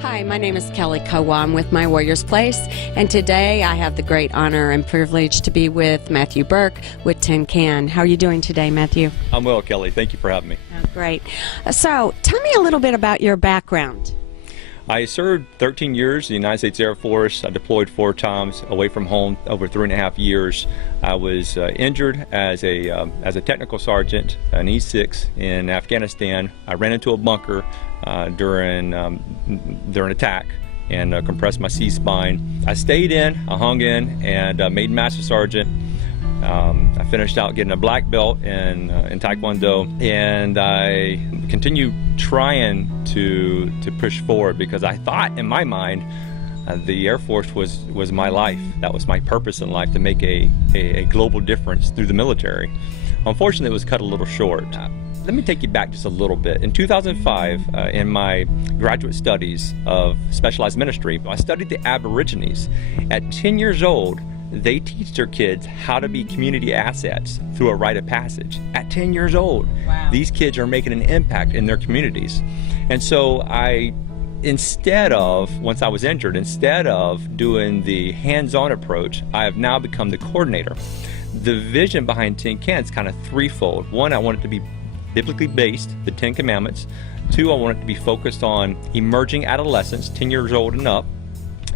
Hi, my name is Kelly Kowa. I'm with My Warrior's Place, and today I have the great honor and privilege to be with Matthew Burke with Tin Can. How are you doing today, Matthew? I'm well, Kelly. Thank you for having me. Oh, great. So, tell me a little bit about your background. I served 13 years in the United States Air Force. I deployed 4 times away from home over 3.5 years. I was injured as a technical sergeant, an E6 in Afghanistan. I ran into a bunker during an attack and compressed my C-spine. I stayed in, I hung in, and made Master Sergeant. I finished out getting a black belt in Taekwondo, and I continued trying to push forward because I thought in my mind the Air Force was my life. That was my purpose in life, to make a global difference through the military. Unfortunately, it was cut a little short. Let me take you back just a little bit. In 2005, in my graduate studies of specialized ministry, I studied the Aborigines. At 10 years old, they teach their kids how to be community assets through a rite of passage. At 10 years old, wow. These kids are making an impact in their communities. And so once I was injured, instead of doing the hands-on approach, I have now become the coordinator. The vision behind Tin Can is kind of threefold. One, I want it to be biblically based, the 10 Commandments. 2, I want it to be focused on emerging adolescents, 10 years old and up.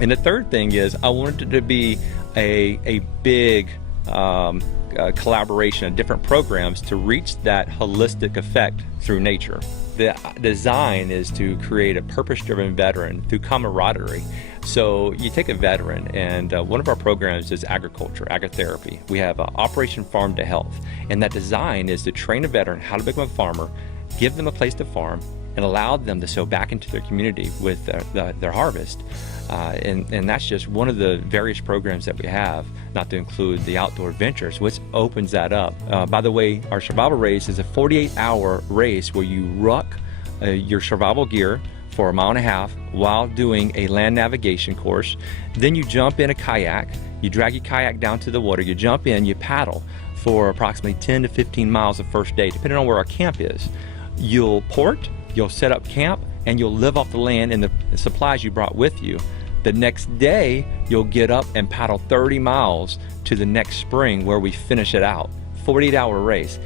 And the third thing is I wanted it to be a big collaboration of different programs to reach that holistic effect through nature. The design is to create a purpose-driven veteran through camaraderie. So you take a veteran, and one of our programs is agriculture, agritherapy. We have Operation Farm to Health, and that design is to train a veteran how to become a farmer, give them a place to farm, and allow them to sow back into their community with their harvest. And that's just one of the various programs that we have, not to include the outdoor adventures, which opens that up. By the way, our survival race is a 48-hour race where you ruck your survival gear for 1.5 miles while doing a land navigation course. Then you jump in a kayak, you drag your kayak down to the water, you jump in, you paddle for approximately 10 to 15 miles the first day, depending on where our camp is. You'll port, you'll set up camp, and you'll live off the land and the supplies you brought with you. The next day, you'll get up and paddle 30 miles to the next spring where we finish it out. 48-hour race.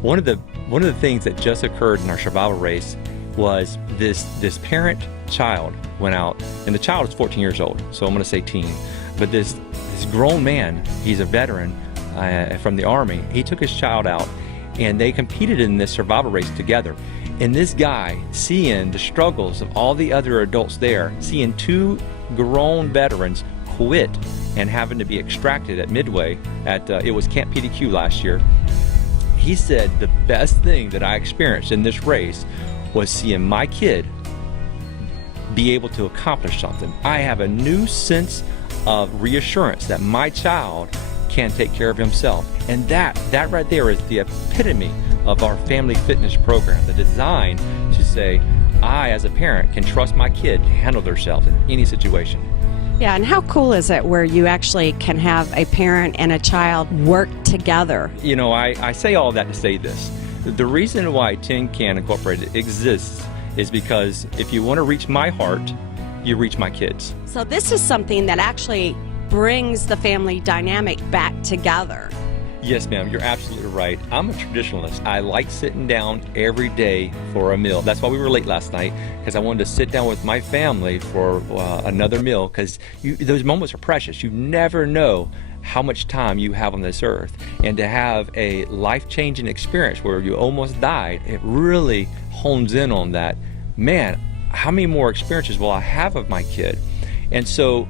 One of the things that just occurred in our survival race was this parent-child went out, and the child is 14 years old, so I'm going to say teen. But this grown man, he's a veteran from the Army, he took his child out, and they competed in this survival race together. And this guy, seeing the struggles of all the other adults there, seeing 2 grown veterans quit and having to be extracted at Midway at it was Camp PDQ last year, he said the best thing that I experienced in this race was seeing my kid be able to accomplish something. I have a new sense of reassurance that my child can take care of himself. And that right there is the epitome of our family fitness program, the design to say, I as a parent can trust my kid to handle themselves in any situation. Yeah, and how cool is it where you actually can have a parent and a child work together? You know, I say all that to say this. The reason why Tin Can Incorporated exists is because if you want to reach my heart, you reach my kids. So this is something that actually brings the family dynamic back together. Yes, ma'am, you're absolutely right. I'm a traditionalist. I like sitting down every day for a meal. That's why we were late last night, because I wanted to sit down with my family for another meal, because those moments are precious. You never know how much time you have on this earth. And to have a life-changing experience where you almost died, it really hones in on that. Man, how many more experiences will I have of my kid? And so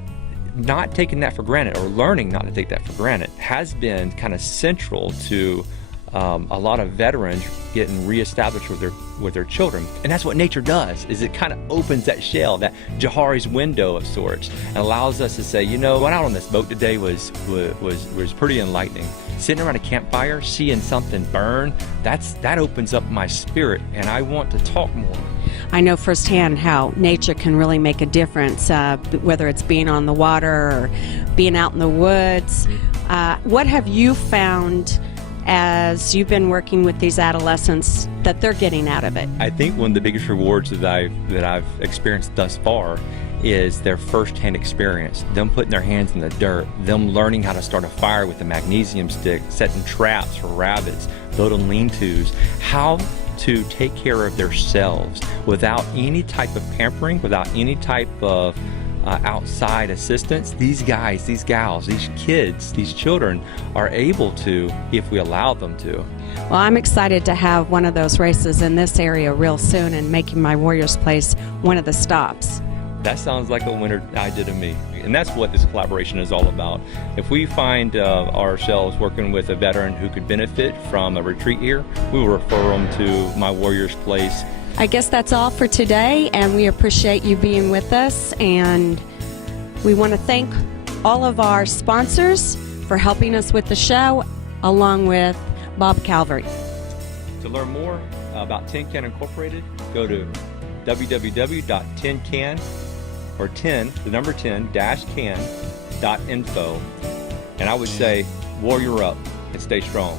not taking that for granted, or learning not to take that for granted, has been kind of central to a lot of veterans getting reestablished with their children. And that's what nature does, is it kind of opens that shell, that Johari's window of sorts, and allows us to say, you know, going out on this boat today was pretty enlightening. Sitting around a campfire, seeing something burn, that opens up my spirit, and I want to talk more. I know firsthand how nature can really make a difference, whether it's being on the water or being out in the woods. What have you found as you've been working with these adolescents that they're getting out of it? I think one of the biggest rewards that I've experienced thus far is their first-hand experience, them putting their hands in the dirt, them learning how to start a fire with a magnesium stick, setting traps for rabbits, building lean-tos, how to take care of themselves without any type of pampering, without any type of outside assistance. These guys, these gals, these kids, these children are able to if we allow them to. Well, I'm excited to have one of those races in this area real soon and making my Warriors Place one of the stops. That sounds like a winner idea to me. And that's what this collaboration is all about. If we find ourselves working with a veteran who could benefit from a retreat here, we will refer them to my Warriors Place. I guess that's all for today, and we appreciate you being with us, and we want to thank all of our sponsors for helping us with the show, along with Bob Calvary. To learn more about Tin Can Incorporated, go to www.tincan or 10, the number 10-can.info. And I would say, warrior up and stay strong.